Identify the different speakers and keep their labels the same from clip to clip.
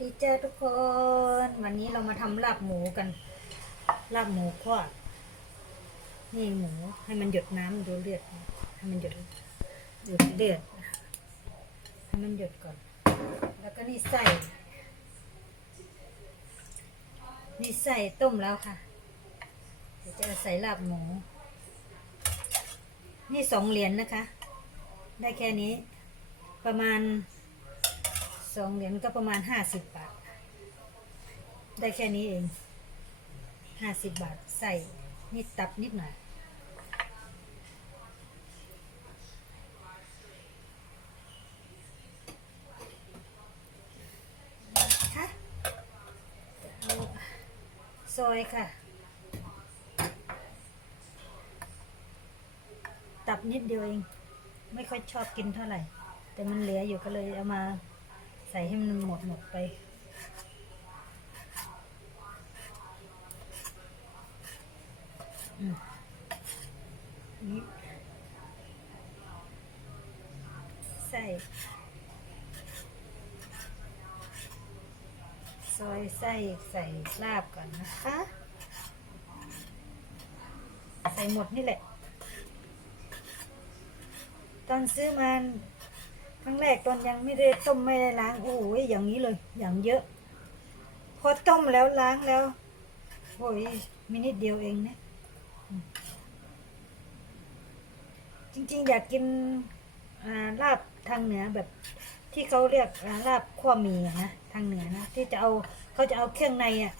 Speaker 1: ดีจ้าทุกคน วันนี้เรามาทำลาบหมูกัน ลาบหมูคั่วนี่หมูให้มันหยดน้ำดูเลือดให้มันหยดหยดเลือดให้มันหยดก่อน แล้วก็นี่ไส้นี่ไส้ต้มแล้วค่ะเดี๋ยวจะใส่ลาบหมู นี่สองเหรียญนะคะ ได้แค่นี้ประมาณ สองเหรียญก็ประมาณห้าสิบบาท ได้แค่นี้เองห้าสิบบาทใส่นิดตับนิดหน่อยซอยค่ะ ตับนิดเดียวเอง ไม่ค่อยชอบกินเท่าไหร่ แต่มันเหลืออยู่ก็เลยเอามา ใส่ให้มันหมดหมดไปนี่ใส่ซอยไส้ใส่ลาบก่อนนะคะ ใส่หมดนี่แหละ ตอนซื้อมาค รั้งแรกตอนยังไม่ได้ต้มไม่ได้ล้างโอ้ยอย่างนี้เลย อย่างเยอะ พอต้มแล้วล้างแล้วโอ้ยมินิดเดียวเองนี่ยอืมจริง ๆ อยากกินาลาบทางเหนือแบบที่เขาเรียกาลาบขั้วหมี่นะทางเหนือนะที่จะเอาเขาจะเอาเครื่องในอะ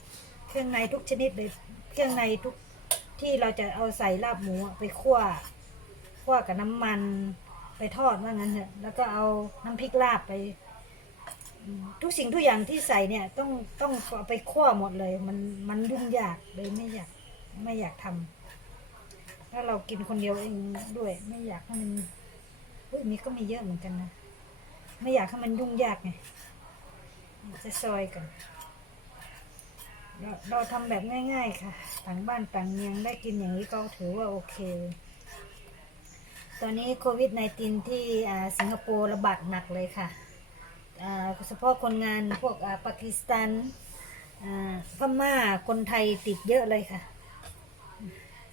Speaker 1: เครื่องในทุกชนิดเลยเครื่องในทุกที่เราจะเอาใส่ลาบหมูไปคั่วคั่วกับน้ำมัน ไปทอดว่างั้นเถอะแล้วก็เอาน้ำพริกลาบไป ทุกสิ่งทุกอย่างที่ใส่เนี่ย ต้องต้องเอาไปคั่วหมดเลย มันมันยุ่งยากเลยไม่อยากไม่อยากทำแล้วเรากินคนเดียวเองด้วย ไม่อยากให้มันเฮ้ยนี่ก็มีเยอะเหมือนกันนะไม่อยากให้มันยุ่งยากไงจะซอยกันเราเราทำแบบง่าย ๆ ค่ะ ต่างบ้านต่างเมืองได้กินอย่างนี้ก็ถือว่าโอเค ตอนนี้โควิด -19 ที่สิงคโปร์ระบาดหนักเลยค่ะอ่าเฉพาะคนงานพวกอ่าปากีสถานอ่าพม่าคนไทยติดเยอะเลยค่ะ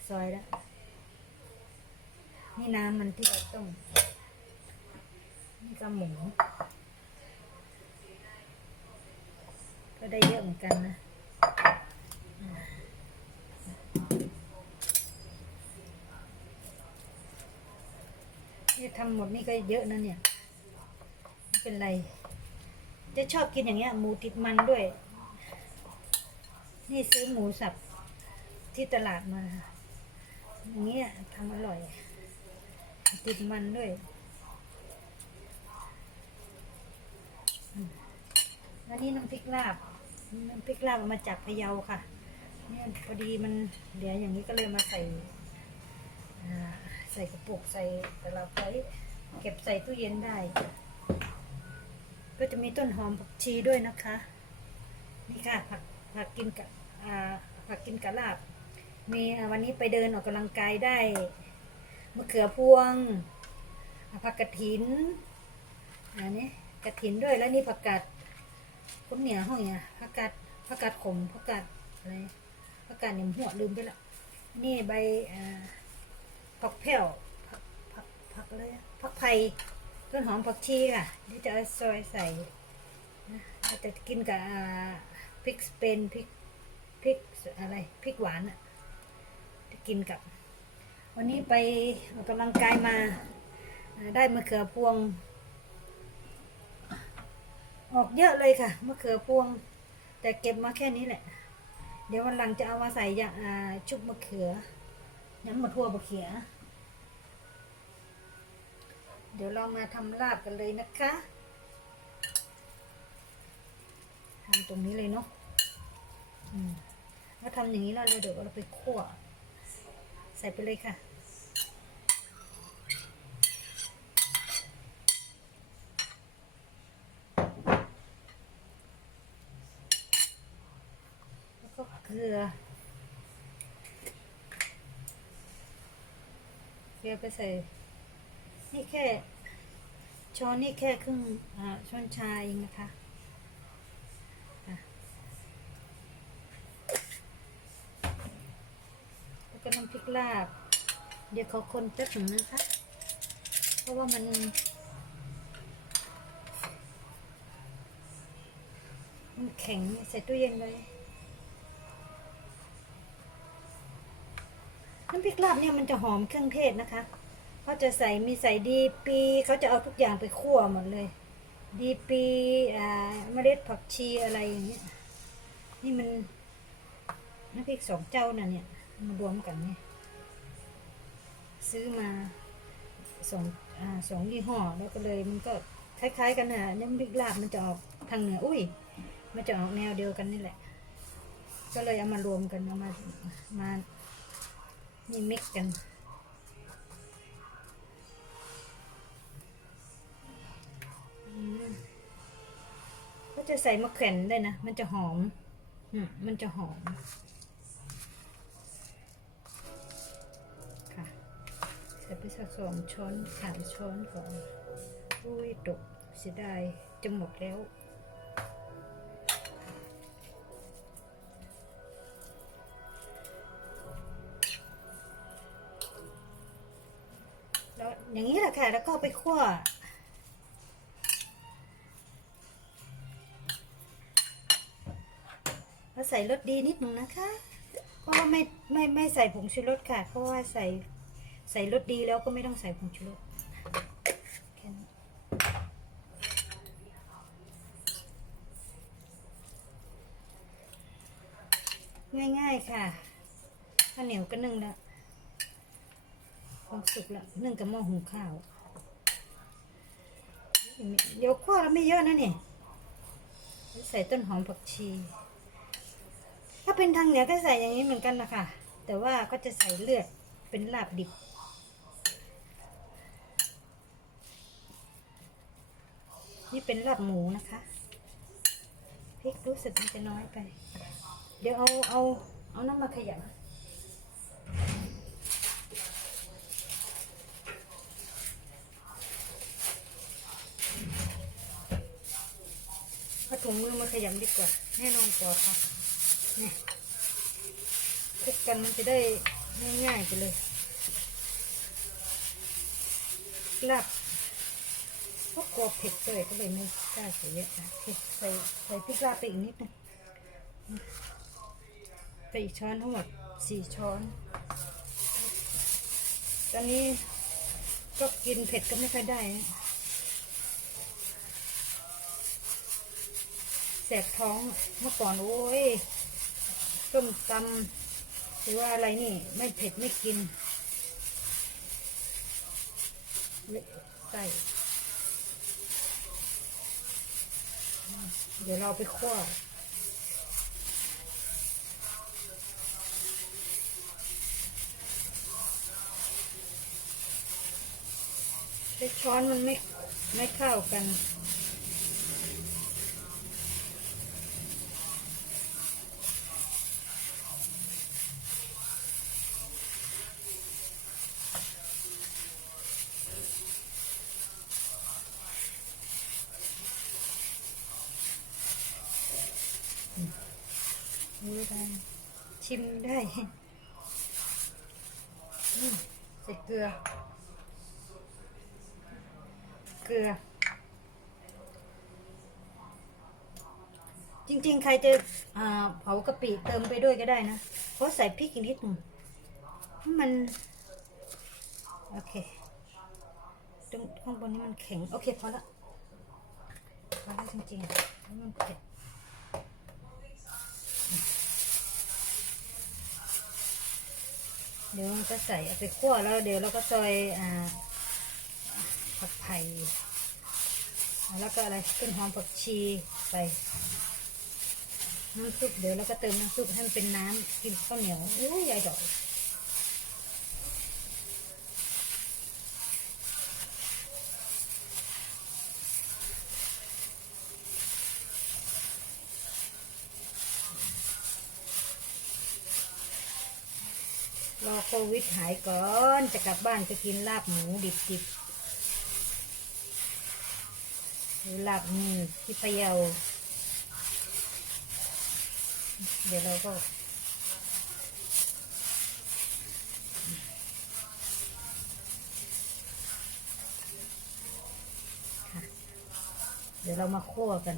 Speaker 1: ซอยแล้ว นี่น้ำมันที่เราต้มนี่ก็หมู ก็ได้เยอะเหมือนกันนะี่ทำหมดนี่ก็เยอะนะเนี่ยไม่เป็นไร จะชอบกินอย่างเงี้ยหมูติดมันด้วย นี่ซื้อหมูสับที่ตลาดมาอย่างเงี้ยทำอร่อย ติดมันด้วยอืมแล้วนี่น้ำพริกลาบน้ำพริกลาบมาจากพะเยาค่ะ เนี่ยพอดีมันเหลืออย่างนี้ก็เลยมาใส่อ่า ใส่กระปุกใส่แต่เราไว้เก็บใส่ตู้เย็นได้ ก็จะมีต้นหอมผักชีด้วยนะคะ นี่ค่ะผักผักกินกับอ่าผักกินกับลาบ มีวันนี้ไปเดินออกกำลังกายได้มะเขือพวงผักกระถินอันนี้กระถินด้วยแล้วนี่ผักกาดคนเหนียวห้องเนี่ยผักกาดผักกาดขมผักกาดอะไรผักกาดเนี่ยหัวลืมไปละนี่ใบอ่า ผักแผ่วผักผักผักอะไรอผักไผ่ต้นหอมผักชีค่ะนี่จะเอาซอยใส่นะเราจะกินกับพริกสเปนพริกพริกอะไรพริกหวานอะจะกินกับ วันนี้ไปออกกำลังกายมาได้มะเขือพวง ออกเยอะเลยค่ะมะเขือพวง แต่เก็บมาแค่นี้แหละ เดี๋ยววันหลังจะเอามาใส่ย่างชุบมะเขือ น้ำมะทั่วบะเขีย เดี๋ยวเรามาทำลาบกันเลยนะคะทำตรงนี้เลยเนาะอืมแล้วทำอย่างนี้แล้วเราเดี๋ยวเราไปคั่ว ใส่ไปเลยค่ะแล้วก็เกลือ เกลือไปใส่ นี่แค่ ช้อนนี่แค่ครึ่งช้อนชาเองนะคะแล้วก็น้ำพริกลาบ เดี๋ยวเขาคนแป๊บหนึ่งนะคะ เพราะว่ามันมันแข็งใส่ตู้เย็นเลยน้ำพริกลาบเนี่ยมันจะหอมเครื่องเทศนะคะ เขาจะใส่มีใส่ดีปีเขาจะเอาทุกอย่างไปคั่วหมดเลย ดีปีอ่าเมล็ดผักชีอะไรอย่างเงี้ยนี่มันน้ำพริกสองเจ้าน่ะเนี่ยมารวมกันเนี่ยซื้อมาสองอ่าสองยี่ห้อแล้วก็เลยมันก็คล้ายๆกันนะน้ำพริกลาบมันจะออกทางเหนืออุ้ยมันจะออกแนวเดียวกันนี่แหละ ก็เลยเอามารวมกันเอามามานี่มิกกัน จะใส่มะแขวนได้นะ มันจะหอม มันจะหอมค่ะใส่ไปสักสองช้อนสามช้อนก่อนอุ้ยตกเสียดายจะหมดแล้วแล้วอย่างนี้แหละค่ะ แล้วก็ไปคั่ว เราใส่รสดีนิดหนึ่งนะคะ เพราะว่าไม่ไม่ไม่ใส่ผงชูรสค่ะ เพราะว่าใส่ใส่รสดีแล้วก็ไม่ต้องใส่ผงชูรสง่ายๆค่ะข้าวเหนียวก็นึ่งแล้วความสุกแล้วนึ่งกับหม้อหุงข้าว เดี๋ยวคั่วแล้วไม่เยอะนะเนี่ย ใส่ต้นหอมผักชี เป็นทางเหนือก็ใส่อย่างนี้เหมือนกันนะคะแต่ว่าก็จะใส่เลือดเป็นลาบดิบ นี่เป็นลาบหมูนะคะพริกรู้สึกมันจะน้อยไป เดี๋ยวเอาเอาเอาน้ำมาขยำเอาถุงมือมาขยำดีกว่าแน่นอนกว่าค่ะ คลุกกันมันจะได้ง่ายๆไปเลยลาบก็กลัวเผ็ดเลยก็เลยไม่กล้าใส่เยอะนะเผ็ดใส่ใส่พริกลาบไปอีกนิดนึงไปอีกช้อนทั้งหมดสี่ช้อน ตอนนี้ก็กินเผ็ดก็ไม่ค่อยได้นะแสบท้องเมื่อก่อนโอ้ย ส้มตำหรือว่าอะไรนี่ ไม่เผ็ดไม่กินใส่เดี๋ยวเราไปคั่วใช้ช้อนมันไม่ไม่เข้ากัน รู้ได้ชิมได้อืมใส่เกลือ เกลือ จริง ๆ ใครจะอ่าเผากะปิเติมไปด้วยก็ได้นะเพราะใส่พริกอีกนิดหนึ่งมัน โอเคตรงข้างบนนี้มันแข็ง โอเคพอละพอแล้วจริงๆเพราะมันเผ็ดเดี๋ยวมันจะใส่เอาไปคั่วแล้วเดี๋ยวเราก็ซอยอ่าผักไผ่แล้วก็อะไรต้นหอมผักชีไป น้ำซุปเดี๋ยวเราก็เติมน้ำซุปให้มันเป็นน้ำกินข้าวเหนียวอู้ยายดอกรอโควิดหายก่อนจะกลับบ้านไปกินลาบหมูดิบๆหรือลาบหมูที่พะเยา เดี๋ยวเราก็เดี๋ยวเรามาคั่วกัน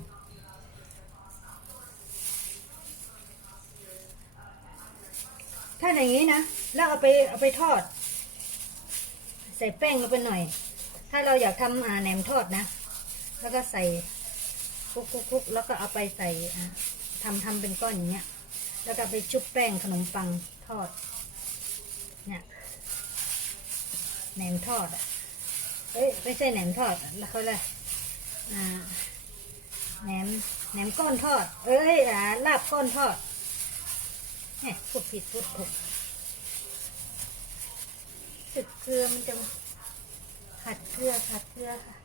Speaker 1: ถ้าอย่างนี้นะ แล้วเอาไปเอาไปทอด ใส่แป้งลงไปหน่อย ถ้าเราอยากทำแหนมทอดนะ แล้วก็ใส่คุกๆๆแล้วก็เอาไปใส่ทำทำเป็นก้อนอย่างเงี้ย แล้วก็ไปชุบแป้งขนมปังทอด เนี่ยแหนมทอดอะเอ้ยไม่ใช่แหนมทอดแล้วเขาเลยอ่าแหนมแหนมก้อนทอด เอ้ยอ่าลาบก้อนทอดเนี่ยพูดผิดพูดถูกสึกเกลือมันจะขัดเกลือขัดเกลือค่ะ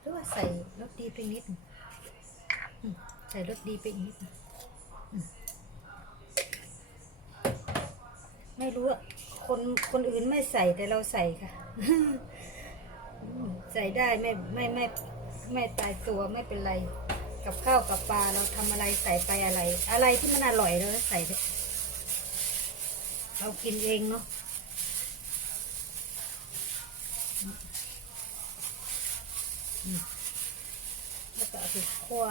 Speaker 1: หรือว่าใส่รสดีไปนิดใส่รสดีไปนิดอืม ไม่รู้อะคนคนอื่นไม่ใส่แต่เราใส่ค่ะ ใส่ได้ไม่ไม่ไม่ไม่ตายตัวไม่เป็นไร กับข้าวกับปลาเราทำอะไรใส่ไปอะไร อะไรที่มันอร่อยเราใส่เรากินเองเนาะแล้วก็เอาไปคั่ว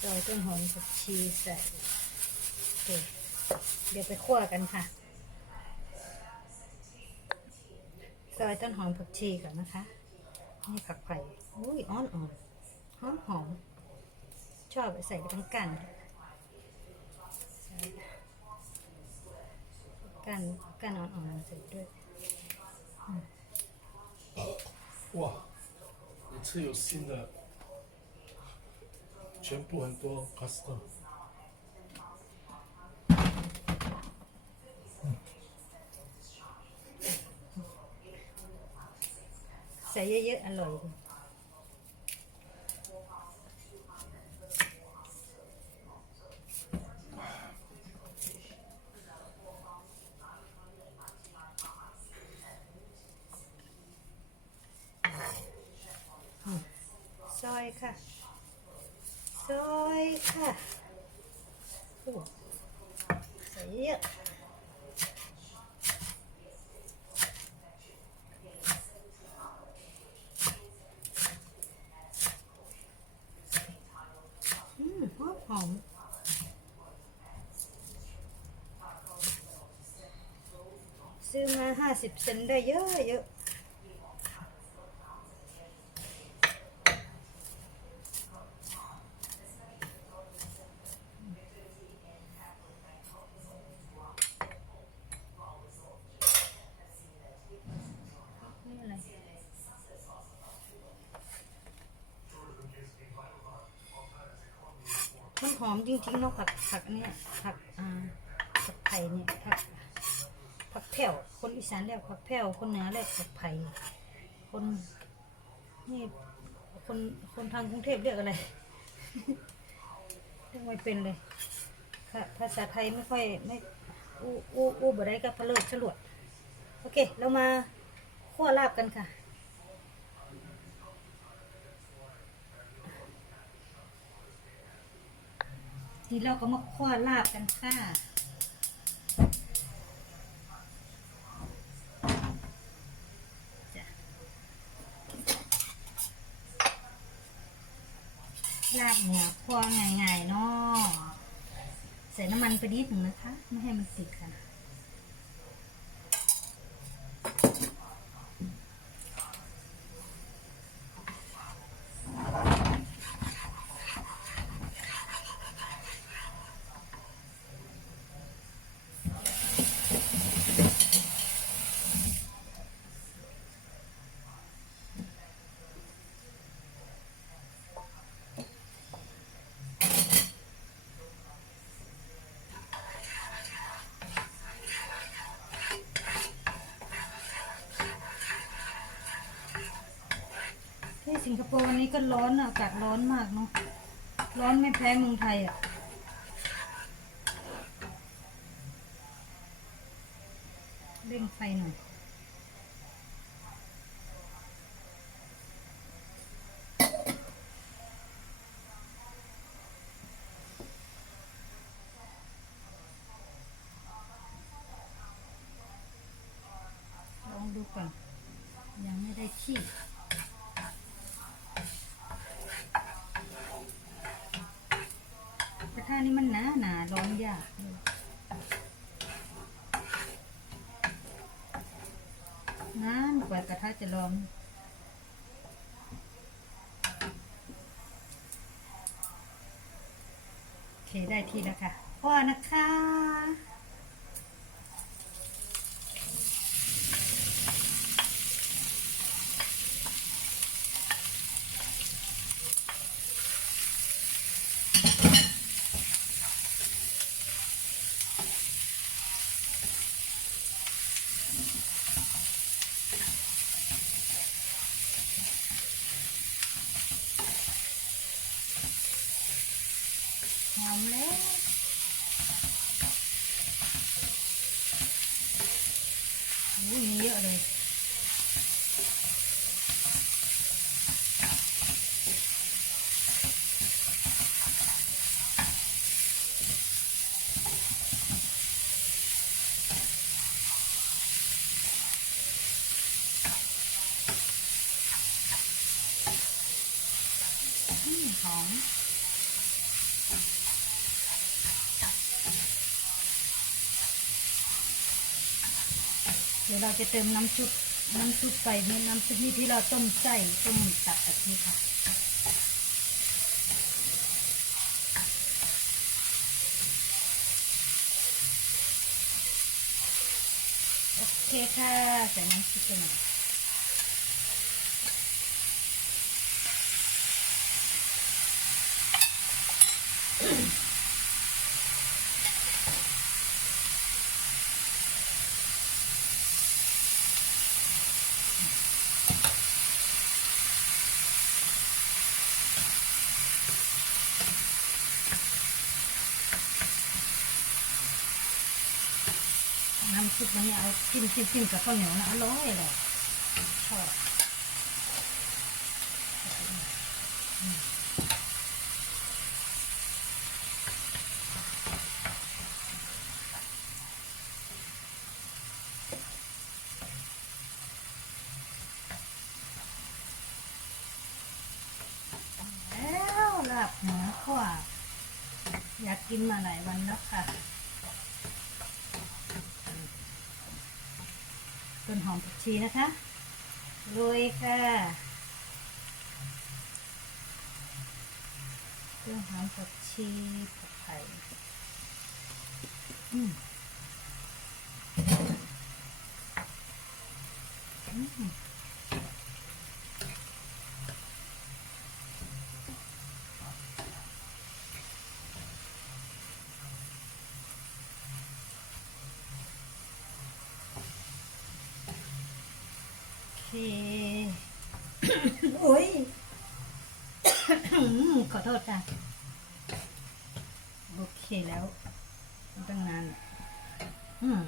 Speaker 1: ซอยต้นหอมผักชีใส่เดี๋ยวไปคั่วกันค่ะ ซอยต้นหอมผักชีก่อนนะคะ นี่ผักไผ่อุ้ยอ่อนอ่อนหอมหอมชอบใส่ไปทั้งกันใส่กันกันอ่อนๆใส่ด้วย
Speaker 2: 哇，一次有新的，全部很多 custom。
Speaker 1: เยอะๆ อร่อยดีอืมซอยค่ะ ซอยค่ะโอ้ใส่เยอะ อืมหอมหอม ซื้อมาห้าสิบเซนได้เยอะเยอะนี่อะไรมันหอมจริงๆเนาะผักผักเนี่ยผักอ่าผักไผ่เนี่ยผักผักแผ่วคนอีสานเรีย กผักแผ่วคนเหนือเรียกผักไผ่คนนี่คนคนทางกรุงเทพเรียกอะไรเรียกไม่เป็นเลยค่ะภาษาไทยไม่ค่อยไม่อู้อู้อู้บ่ได้กับพะเลิศฉลวดโอเค เรามาคั่วลาบกันค่ะทีเราก็มาคั่วลาบกันค่ะจ้ะลาบ เนี่ยคั่วง่ายๆเนาะใส่น้ำมันไปนิดหนึ่งนะคะ ไม่ให้มันติดกัน สิงคโปร์วันนี้ก็ร้อนอะอากาศร้อนมากเนาะร้อนไม่แพ้เมืองไทยอะเร่งไฟหน่อย ลองดูก่อน ยังไม่ได้ที่ะนี่มันหนาหนาร้อนยากนานกว่ ลองโอเคได้ที่แล้วค่ะพ่อนะคะ หอมแล้ว โอ้ยมีเยอะเลย อืมหอม เราจะเติมน้ำซุปน้ำซุปไปนี่น้ำซุปนี่ที่เราต้มไส้ต้มตับแบบนี้ค่ะโอเคค่ะใส่น้ำซุปไปหน่อย น้ำซุปมันเนี่ยเอาจิ้มจิ้มจิ้มกับข้าวเหนียวนะอร่อยเลยชอบแล้วลาบเหนือขวาอยากกินมาหลายวันแล้วค่ะ ต้นหอมผัก ชีนะคะโรยค่ะต้นหอมผักชีผักไผ่อืมอืมโอเค โอ้ย ขอโทษค่ะ โอเคแล้วตั้งนานอืม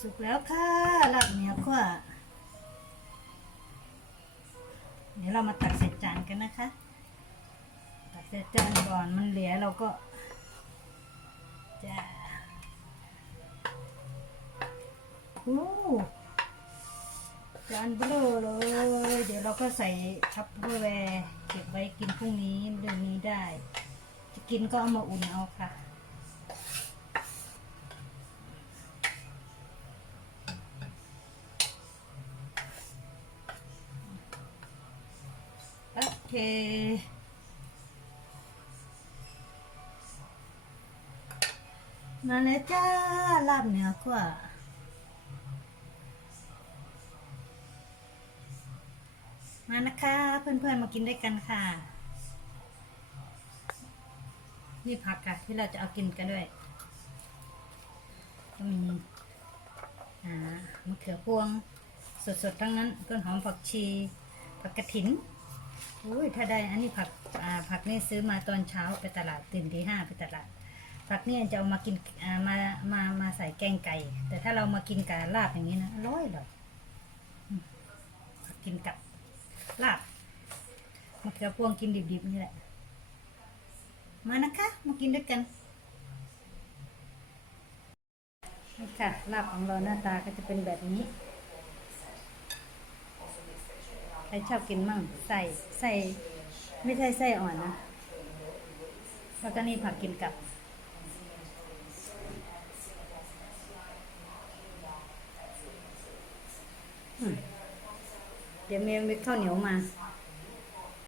Speaker 1: สุกแล้วค่ะลาบเหนียวกว่าเดี๋ยวเรามาตักใส่จานกันนะคะ ตักใส่จานก่อนมันเหลือเราก็จะโอ้จานเบลอเลย เดี๋ยวเราก็ใส่ทัพเปอร์แวร์เก็บไว้กินพรุ่งนี้เดือนนี้ได้ จะกินก็เอามาอุ่นเอาค่ะ เค มาแล้วจ้าลาบเหนือกว่ามานะคะ เพื่อนๆมากินด้วยกันค่ะ นี่ผักค่ะ ที่เราจะเอากินกันด้วยก็มีมะเขือพวง สดๆ ทั้งนั้น ต้นหอมผักชี ผักกระถิน อุ้ยถ้าได้อันนี้ผักอ่าผักนี่ซื้อมาตอนเช้าไปตลาดตื่นที่ห้าไปตลาด ผักนี่จะเอามากินอ่ามามามาใส่แกงไก่ แต่ถ้าเรามากินกับลาบอย่างนี้นะอร่อยเลยอืมกินกับลาบมะเขือพวงกินดิบๆนี่แหละ มานะคะมากินด้วยกันนี่ค่ะลาบของเราหน้าตาก็จะเป็นแบบนี้ ใครชอบกินมั่งใส่ใส่ไม่ใช่ไส้อ่อนนะแล้วก็นี่ผักกินกับ เดี๋ยวเมย์มีข้าวเหนียวมา